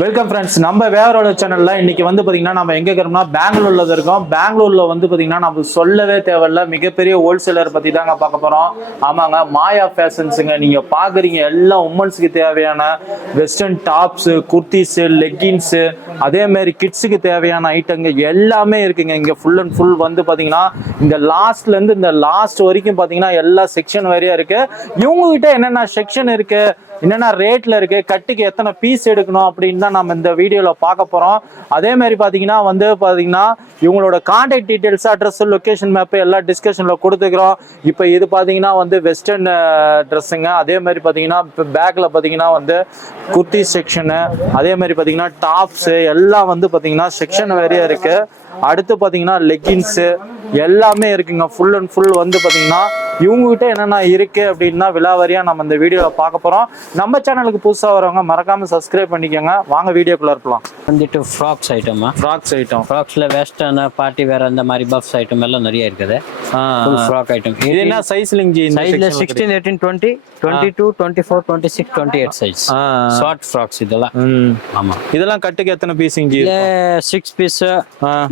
Welcome friends நம்ம வேறோட சேனல்ல இன்னைக்கு வந்து பாத்தீங்கன்னா நம்ம எங்க இருக்கிறோம்னா பெங்களூர்ல இருக்கோம். பெங்களூர்ல வந்து பாத்தீங்கன்னா நம்ம சொல்லவே தேவையில்ல. மிகப்பெரிய ஹோல்சேலர் பத்தி தாங்க பார்க்க போறோம். ஆமாங்க மாயா ஃபேஷன்ஸுங்க நீங்க பாக்குறீங்க எல்லா உமன்ஸ்க்கு தேவையான வெஸ்டர்ன் டாப்ஸ் குர்த்திஸ் லெக்கின்ஸ் அதே மாதிரி கிட்ஸுக்கு தேவையான ஐட்டங்க எல்லாமே இருக்குங்க. இங்க ஃபுல் அண்ட் ஃபுல் வந்து பாத்தீங்கன்னா இந்த லாஸ்ட்ல இருந்து இந்த லாஸ்ட் வரைக்கும் பாத்தீங்கன்னா எல்லா செக்ஷன் வரையா இருக்கு. இவங்க கிட்ட என்னென்ன செக்ஷன் இருக்கு? என்னென்ன ரேட்டில் இருக்குது கட்டுக்கு எத்தனை பீஸ் எடுக்கணும் அப்படின்னு தான் நம்ம இந்த வீடியோவில் பார்க்க போகிறோம் அதே மாதிரி பார்த்தீங்கன்னா வந்து பார்த்தீங்கன்னா இவங்களோட contact details address location map எல்லாம் டிஸ்கஷனில் கொடுத்துக்கிறோம். இப்போ இது பார்த்தீங்கன்னா வந்து வெஸ்டர்ன் ட்ரெஸ்ஸுங்க அதே மாதிரி பார்த்தீங்கன்னா இப்போ பேக்கில் பார்த்தீங்கன்னா வந்து குர்த்தி செக்ஷனு அதே மாதிரி பார்த்தீங்கன்னா டாப்ஸு எல்லாம் வந்து பார்த்தீங்கன்னா செக்ஷன் வேறையா இருக்குது அடுத்து பார்த்தீங்கன்னா லெக்கின்ஸு எல்லாமே இருக்குங்க. ஃபுல் அண்ட் ஃபுல் வந்து பார்த்தீங்கன்னா இவங்க கிட்ட என்னென்ன இருக்கு அப்படின்னா விலாவாரியா நம்ம இந்த வீடியோல பார்க்க போறோம். நம்ம சேனலுக்கு புதுசா வரவங்க மறக்காம சப்ஸ்கிரைப் பண்ணிக்கோங்க. வாங்க வீடியோக்குள்ள இருக்கலாம். வந்துட்டு ஃப்ராக்ஸ் ஐட்டமா ஃப்ராக்ஸ் ஐட்டம் ஃப்ராக்ஸ்ல வெஸ்டர்ன் பார்ட்டி வேர் அந்த மாதிரி பஃப்ஸ் ஐட்டம் எல்லாம் நிறைய இருக்குது. ஃப்ராக் ஐட்டம் இது என்ன சைஸ் லிங்ஜி சைஸ்ல sixteen eighteen twenty twenty two twenty four twenty six twenty eight size short frocks இதெல்லாம். ஆமா. இதெல்லாம் கட்டுக்கு எத்தனை பீஸ் இல்ல six piece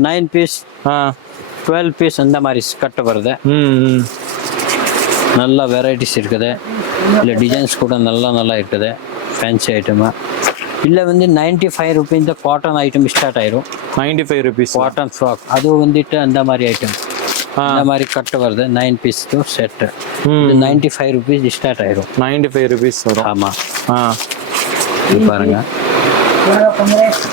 nine piece twelve piece அந்த மாதிரி கட்ட வருது. நல்ல வெரைட்டிஸ் இருக்குது. இல்லை டிசைன்ஸ் கூட நல்லா நல்லா இருக்குது. ஃபேன்சி ஐட்டமா இல்லை வந்து ninety five rupees cotton item start ஆயிரும். 95 ஃபைவ் ருபீஸ் காட்டன் ஃப்ராக் அது வந்துட்டு அந்த மாதிரி ஐட்டம் அந்த மாதிரி கட்டு வருது. நைன் பீஸ் செட்டு ம். நைன்டி ஃபைவ் ருபீஸ் ஸ்டார்ட் ஆயிரும். 95 ஃபைவ் ருபீஸ் வரும். ஆமா. ஆ. இது பாருங்க.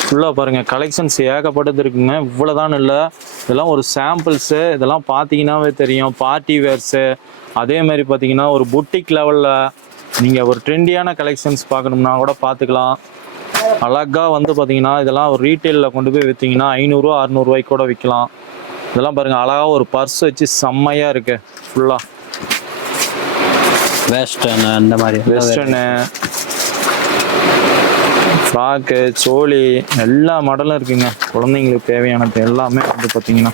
ஃபுல்லாக பாருங்க. கலெக்ஷன்ஸ் ஏகப்பட்டது இருக்குங்க. இவ்வளோதான் இல்லை. இதெல்லாம் ஒரு சாம்பிள்ஸு இதெல்லாம் பார்த்தீங்கன்னாவே தெரியும். பார்ட்டி வேர்ஸு அதே மாதிரி பார்த்தீங்கன்னா ஒரு புட்டிக் லெவலில் நீங்கள் ஒரு ட்ரெண்டியான கலெக்ஷன்ஸ் பார்க்கணும்னா கூட பார்த்துக்கலாம். அழகா வந்து பார்த்தீங்கன்னா இதெல்லாம் ஒரு ரீட்டெயிலில் கொண்டு போய் விற்றீங்கன்னா ஐநூறுரூவா அறநூறுவாய்க்கு கூட விற்கலாம் இதெல்லாம் பாருங்க அழகா ஒரு பர்ஸ் வச்சு செம்மையாக இருக்கு ஃபுல்லாக வெஸ்டர்ன் அந்த மாதிரி. வெஸ்டர்னு ஃப்ராக்கு சோலி எல்லா மாடலும் இருக்குங்க. குழந்தைங்களுக்கு தேவையானது எல்லாமே வந்து பார்த்தீங்கன்னா.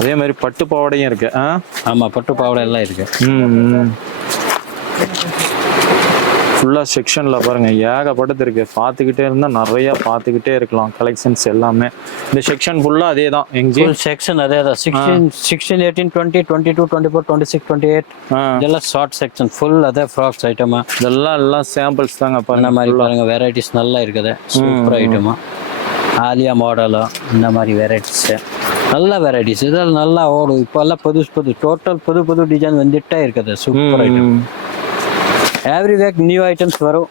அதே மாதிரி பட்டு பாவாடையும் இருக்கு. ஆ? ஆமா பட்டு பாவாடை எல்லாம் இருக்கு. ம் ஃபுல்லாக செக்ஷனில் பாருங்க ஏகப்பட்டது இருக்கு. பார்த்துக்கிட்டே இருந்தால் நிறையா பார்த்துக்கிட்டே இருக்கலாம். கலெக்ஷன்ஸ் எல்லாமே. இந்த செக்ஷன் ஃபுல்லாக அதே தான் ஃபுல் செக்ஷன் அதே தான் sixteen sixteen eighteen twenty twenty two twenty four twenty six twenty eight ஆ. இதெல்லாம் ஷார்ட் செக்ஷன் ஃபுல் அதே ஃப்ராக்ஸ் ஐட்டமா இதெல்லாம் எல்லாம் சாம்பிள்ஸ் தாங்க பாருங்க. மாதிரி பாருங்க வெரைட்டிஸ் நல்லா இருக்குது. சூப்பர் ஐட்டமா ஆலியா மாடலு இந்த மாதிரி வெரைட்டிஸ் நல்ல வெரைட்டிஸ் இதெல்லாம் நல்லா ஓடும். இப்போ எல்லாம் புது டோட்டல் புது புது டிசைன் வந்துட்டே இருக்குது. Super item. Every week new items வரும்.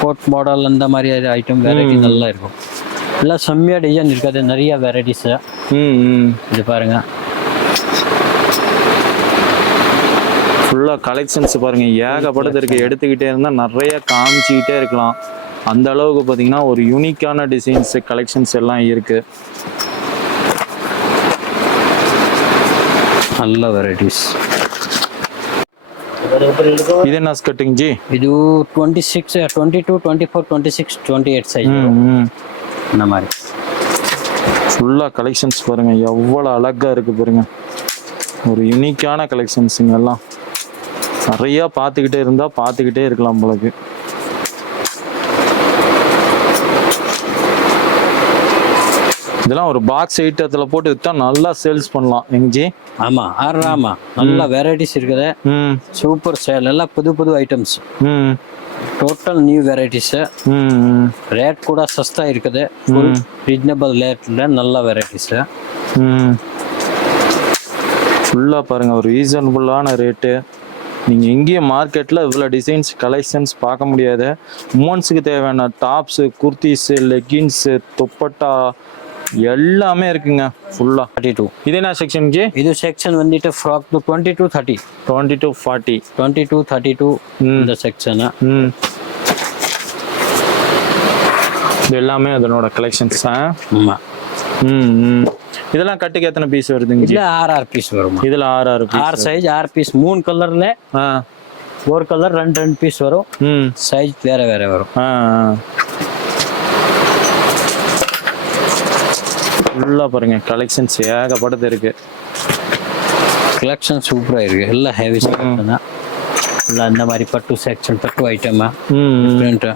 கோட் மாடல் அந்த மாதிரி ஐட்டம் வெரைட்டி நல்லா இருக்கும். எல்லாம் செம்மையாக டிசைன் இருக்குது. நிறைய வெரைட்டிஸ் இது பாருங்க. ஃபுல்லாக கலெக்ஷன்ஸ் பாருங்க. ஏகப்பட்டது இருக்கு. எடுத்துக்கிட்டே இருந்தால் நிறைய காமிச்சிக்கிட்டே இருக்கலாம். அந்த அளவுக்கு பார்த்தீங்கன்னா ஒரு யூனிக்கான டிசைன்ஸ் கலெக்ஷன்ஸ் எல்லாம் இருக்கு. நல்ல வெரைட்டிஸ் இது என்ன ஸ்கட்டிங் ஜி இது twenty six twenty two twenty four twenty six twenty eight size இந்த மாதிரி. ஃபுல்லாக கலெக்ஷன்ஸ் பாருங்க. எவ்வளோ அழகா இருக்கு பாருங்க. ஒரு யூனிக்கான கலெக்ஷன்ஸுங்க எல்லாம். நிறைய பார்த்துக்கிட்டே இருந்தா பார்த்துக்கிட்டே இருக்கலாம் போலக்கு. இதெல்லாம் ஒரு பாக்ஸ் ஐட்டத்தில் போட்டு விற்றா நல்லா சேல்ஸ் பண்ணலாம். எங்கஜி ஆமா ஆறு ஆமா. நல்ல வெரைட்டிஸ் இருக்குது. சூப்பர் சேல் எல்லாம் புது புது ஐட்டம்ஸ் ம். டோட்டல் நியூ வெரைட்டிஸ் ரேட் கூட சஸ்தா இருக்குது. ரீசனபிள் ரேட்ல நல்ல வெரைட்டிஸ் ம். ஃபுல்லாக பாருங்கள் ஒரு ரீசனபுளான ரேட்டு நீங்கள் எங்கேயும் மார்க்கெட்டில் இவ்வளோ டிசைன்ஸ் கலெக்ஷன்ஸ் பார்க்க முடியாது. உமன்ஸுக்கு தேவையான டாப்ஸு குர்த்திஸு லெகின்ஸு துப்பட்டா எல்லாமே இருக்குங்க ஃபுல்லாக தேர்ட்டி டூ இது என்ன செக்ஷன் ஜி இது செக்ஷன் வந்துட்டு frock twenty two thirty twenty to forty twenty two thirty two இந்த செக்ஷன் ம். இது எல்லாமே அதனோட கலெக்ஷன்ஸ் ஆமா. ம் ம். இதெல்லாம் கட்டுக்கு எத்தனை பீஸ் வருதுங்க இதுல ஆறு ஆறு பீஸ் வரும் இதில் ஆறு ஆறு பீஸ் ஆறு சைஸ் ஆறு பீஸ் மூணு கலர்ல ஆ. ஒரு கலர் ரெண்டு ரெண்டு பீஸ் வரும். ம். சைஸ் வேற வேற வரும். ஃபுல்லாக பாருங்க கலெக்ஷன்ஸ் ஏகப்பட்டது இருக்கு. கலெக்ஷன் சூப்பரா இருக்கு. எல்லாம் ஹெவி தான். ஃபுல்லாக இந்த மாதிரி பட்டு செக்ஷன் பட்டு ஐட்டமா ம் பிரிண்ட்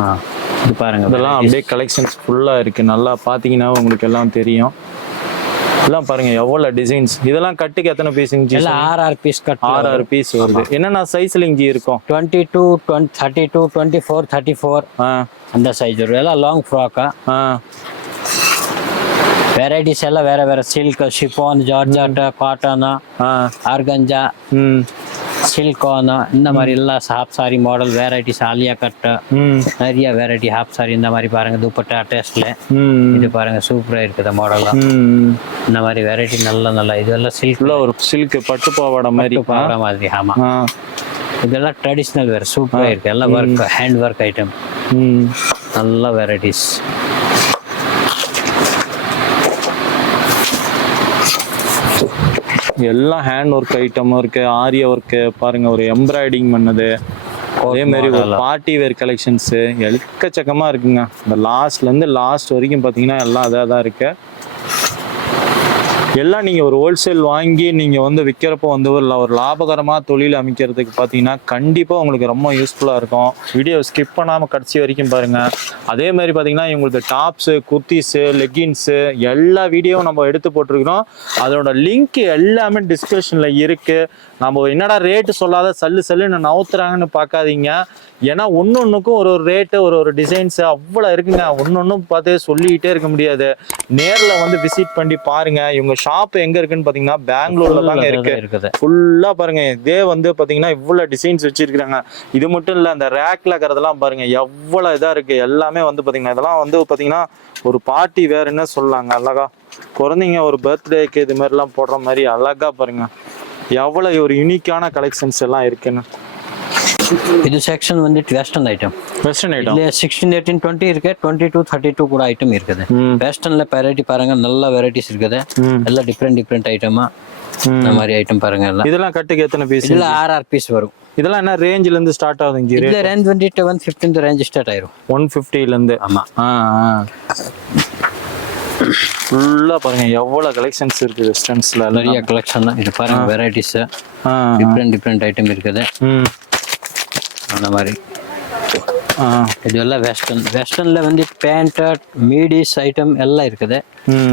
ஆ. இது பாருங்க. இதெல்லாம் அப்படியே கலெக்ஷன்ஸ் ஃபுல்லா இருக்கு. நல்லா பாத்தீங்கன்னா உங்களுக்கு எல்லாம் தெரியும். எல்லாம் பாருங்க எவ்வளவு டிசைன்ஸ் இதெல்லாம் கட்டுக்கு எத்தனை பீஸுங்க எல்லாம் ஆறு ஆறு பீஸ் கட் ஆறு ஆறு பீஸ் வருது. என்னென்ன சைஸ்ல இங்கே இருக்கும்? Twenty two twenty thirty two twenty four thirty four அந்த சைஸ் வரும். எல்லாம் லாங் ஃப்ராக்கா ஆ? வெரைட்டிஸ் எல்லாம் வேற வேற. சில்க் ஷிஃபான் ஜார்ஜாட் காட்டன் ஆ? ஆர்கஞ்சா ம். சில்கான் இந்த மாதிரி எல்லாம் half sari model varieties Alia cut ம். நிறைய வெரைட்டி ஹாஃப் சாரி இந்த மாதிரி பாருங்க துப்பட்டா ம். இது பாருங்க சூப்பரா இருக்குது மாடல்லாம் இந்த மாதிரி வெரைட்டி நல்ல நல்ல இதெல்லாம் சில்க் ஃபுல்லா ஒரு சில்க் பட்டு பாவாடை மாதிரி. பாடுற மாதிரி ஆமா. இதெல்லாம் ட்ரெடிஷ்னல் வேற சூப்பரா இருக்கு. எல்லாம் ஒர்க் ஹேண்ட் ஒர்க் ஐட்டம் நல்ல வெரைட்டிஸ் எல்லாம் ஹேண்ட் ஒர்க் ஐட்டமும் இருக்கு ஆரிய ஒர்க்கு பாருங்க ஒரு எம்ப்ராய்டிங் பண்ணது. அதே மாதிரி ஒரு பார்ட்டி வேர் கலெக்ஷன்ஸ் எக்கச்சக்கமா இருக்குங்க. இந்த லாஸ்ட்ல இருந்து லாஸ்ட் வரைக்கும் பாத்தீங்கன்னா எல்லாம் அதாக தான் இருக்கு. எல்லாம் நீங்கள் ஒரு ஹோல்சேல் வாங்கி நீங்கள் வந்து விற்கிறப்போ வந்து ஒரு ஒரு லாபகரமாக தொழில் அமைக்கிறதுக்கு பார்த்தீங்கன்னா கண்டிப்பாக உங்களுக்கு ரொம்ப யூஸ்ஃபுல்லாக இருக்கும். வீடியோ ஸ்கிப் பண்ணாமல் கடைசி வரைக்கும் பாருங்கள் அதே மாதிரி பார்த்தீங்கன்னா இவங்களுக்கு டாப்ஸு குர்த்திஸு லெக்கின்ஸு எல்லா வீடியோவும் நம்ம எடுத்து போட்டிருக்கிறோம். அதோட லிங்க் எல்லாமே டிஸ்கிரிப்ஷனில் இருக்குது நம்ம என்னடா ரேட்டு சொல்லாத சல்லு சல்லுன்னு நவுத்துறாங்கன்னு பார்க்காதீங்க. ஏன்னா ஒன்று ஒன்றுக்கும் ஒரு ஒரு ரேட்டு ஒரு ஒரு டிசைன்ஸ் அவ்வளோ இருக்குங்க. ஒன்று ஒன்றும் பார்த்து சொல்லிக்கிட்டே இருக்க முடியாது. நேரில் வந்து விசிட் பண்ணி பாருங்க. இவங்க ஷாப் எங்கே இருக்குன்னு பார்த்தீங்கன்னா பெங்களூர்ல தாங்க இருக்கு. இருக்குது. ஃபுல்லா பாருங்க. இதே வந்து பாத்தீங்கன்னா இவ்வளவு டிசைன்ஸ் வச்சிருக்காங்க இது மட்டும் இல்ல அந்த ரேக்ல இருக்கிறதெல்லாம் பாருங்க. எவ்வளவு இதா இருக்கு. எல்லாமே வந்து பாத்தீங்கன்னா இதெல்லாம் வந்து பாத்தீங்கன்னா ஒரு பார்ட்டி வேறுன்னு சொல்லலாங்க அழகா. குழந்தைங்க ஒரு பர்த்டேக்கு இது மாதிரி எல்லாம் போடுற மாதிரி அழகா பாருங்க. எவ்வளவு ஒரு யூனிக்கான கலெக்ஷன்ஸ் எல்லாம் இருக்குன்னு. இது செக்ஷன் வந்துட்டு வெஸ்டர்ன் ஐட்டம் வெஸ்டர்ன் ஐட்டம் இதுல சிக்ஸ்டீன் எயிட்டீன் டுவெண்ட்டி இருக்கு. டுவெண்ட்டி டூ தேர்ட்டி டூ கூட ஐட்டம் இருக்குது வெஸ்டர்ன்ல வெரைட்டி பாருங்க நல்ல வெரைட்டிஸ் இருக்குது. எல்லாம் டிஃப்ரெண்ட் டிஃப்ரெண்ட் ஐட்டமா இந்த மாதிரி ஐட்டம் பாருங்க எல்லாம். இதெல்லாம் கட்டுக்கு எத்தனை பீஸ் இதுல ஆறு ஆறு பீஸ் வரும். இதெல்லாம் என்ன ரேஞ்சில இருந்து ஸ்டார்ட் ஆகுதுங்க இதுல ரேஞ்ச் வந்துட்டு ஒன் ஃபிஃப்டின் ரேஞ்ச் ஸ்டார்ட் ஆயிரும். ஒன் ஃபிஃப்டில இருந்து. ஆமா. ஃபுல்லா பாருங்க எவ்வளவு கலெக்ஷன்ஸ் இருக்கு வெஸ்டர்ன்ஸ்ல நிறைய கலெக்ஷன் இது பாருங்க வெரைட்டிஸ் டிஃப்ரெண்ட் டிஃப்ரெண்ட் ஐட்டம் இருக்குது. அந்த மாதிரி. ஆ. இதெல்லாம் வெஸ்டர்ன் வெஸ்டர்ன்ல வந்து பேண்ட் மீடிஸ் ஐட்டம் எல்லாம் இருக்குது.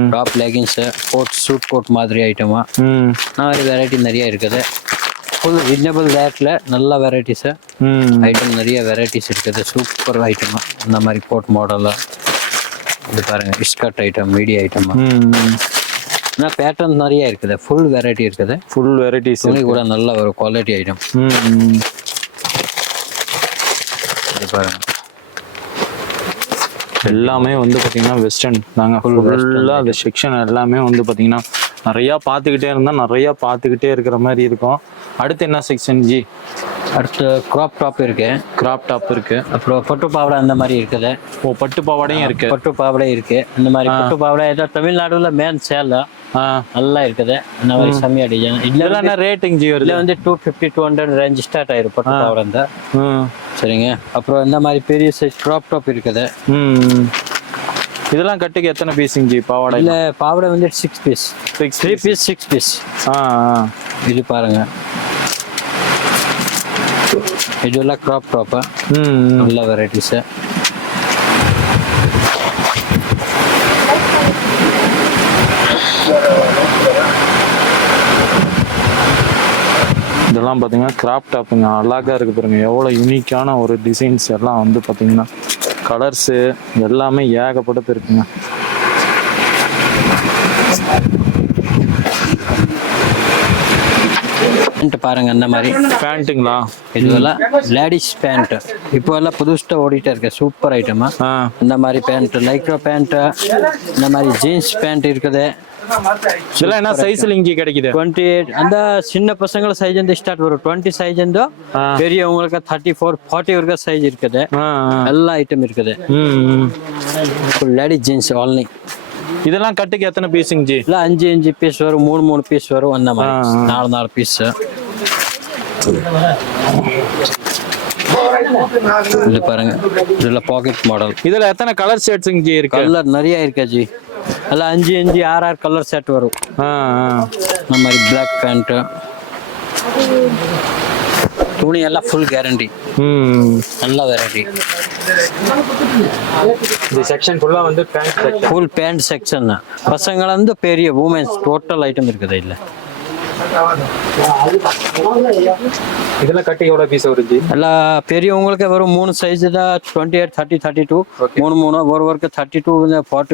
Top leggings coat suit coat மாதிரி ஐட்டமா மாதிரி வெரைட்டி நிறைய இருக்குது. ஃபுல் ரீசனபிள் ரேட்ல நல்ல வெரைட்டிஸ் ஐட்டம் நிறைய வெரைட்டிஸ் இருக்குது. சூப்பர் ஐட்டம் இந்த மாதிரி கோட் மாடல் இது பாருங்க இஸ்கர்ட் ஐட்டம் மீடி ஐட்டம் ம் ஆனால் பேட்டர்ன் நிறைய இருக்குது. ஃபுல் வெரைட்டி இருக்குது. ஃபுல் வெரைட்டிஸ் கூட நல்ல ஒரு குவாலிட்டி ஐட்டம் இது பாருங்க. எல்லாமே வந்து பாத்தீங்கன்னா வெஸ்டர்ன் தாங்க. ஃபுல்லா அந்த செக்ஷன் எல்லாமே வந்து பாத்தீங்கன்னா நிறைய பார்த்துக்கிட்டே இருந்தா நிறைய பார்த்துக்கிட்டே இருக்கிற மாதிரி இருக்கும். அடுத்து என்ன செக்ஷன் ஜி அடுத்து க்ராப் டாப் இருக்கு. கிராப் டாப் இருக்கு. அப்புறம் பட்டு பாவாடை அந்த மாதிரி இருக்குது. ஓ பட்டு பாவாடையும் இருக்கு. பட்டு பாவாடை இருக்கு. இந்த மாதிரி பட்டு பாவாடை ஏதோ தமிழ்நாடுல மேன் சேல் நல்லா இருக்குது. இந்த மாதிரி செம்மியா டிசைன் இதுல இதெல்லாம் என்ன ரேட்டுங்க ஜி வருது இதுல? வந்து two fifty two hundred range start ஆயிரும் பட்டு பாவாடை இந்த. சரிங்க. அப்புறம் இந்த மாதிரி பெரிய சைஸ் க்ராப் டாப் இருக்குது. இதெல்லாம் கட்டுக்கு எத்தனை பீஸுங்க ஜி பாவாடை? இல்ல பாவாடை வந்து six piece six three piece six piece ஆ. இது பாருங்க. இதெல்லாம் க்ராப் டாப்பு ம் நல்ல வெரைட்டிஸு இதெல்லாம் பார்த்தீங்கன்னா கிராப் டாப்புங்க அழகா இருக்கு பாருங்க. எவ்வளோ யூனிக்கான ஒரு டிசைன்ஸ் எல்லாம் வந்து பார்த்தீங்கன்னா கலர்ஸு எல்லாமே ஏகப்பட்டது இருக்குங்க. பேண்ட் பாருங்க அந்த மாதிரி. பேண்ட்டுங்களா இதுவெல்லாம் லேடிஸ் பேண்ட் இப்போ எல்லாம் புதுசாக ஓடிட்டே இருக்கு சூப்பர் ஐட்டமா இந்த மாதிரி பேண்ட் லைக்ரோ பேண்ட் இந்த மாதிரி ஜீன்ஸ் பேண்ட் இருக்குது. இதெல்லாம் என்ன சைஸ்ல இங்கே கிடைக்குது? டுவெண்ட்டி எயிட் அந்த சின்ன பசங்கள சைஸ் வந்து ஸ்டார்ட் வரும். டுவெண்ட்டி சைஸ் வந்து ஆ. பெரியவங்களுக்கு தேர்ட்டி ஃபோர் ஃபார்ட்டி வரைக்கும் சைஸ் இருக்குது. எல்லா ஐட்டம் இருக்குது. லேடிஸ் ஜீன்ஸ் ஆன்லைன் இதெல்லாம் கட்டுக்கு எத்தனை பீஸுங்க ஜி? இல்லை அஞ்சு அஞ்சு பீஸ் வரும் மூணு மூணு பீஸ் வரும் அந்த மாதிரி. நாலு நாலு பீஸ் இது பாருங்க இதுல பாக்கெட் மாடல் இதுல எத்தனை கலர் ஷேட்ஸ் இங்க இருக்கு? கலர் நிறைய இருக்கா ஜி எல்லாம் அஞ்சு அஞ்சு ஆறு ஆறு கலர் செட் வரும். இந்த மாதிரி பிளாக் பேண்ட்டு துணி எல்லாம் ஃபுல் கேரண்டி ம். நல்ல வெரைட்டி இந்த செக்ஷன் ஃபுல்லா வந்து pant section full pant section பசங்கள வந்து பெரிய உமன்ஸ் டோட்டல் ஐட்டம் இருக்குது இல்லை இதெல்லாம் கட்டி எவ்வளவு பீஸ் வருது எல்லாம் பெரியவங்களுக்கு வெறும் மூணு சைஸ் தான் twenty eight thirty thirty two மூணு மூணு ஒரு ஒருக்கு தேர்ட்டி டூ ஃபார்ட்டி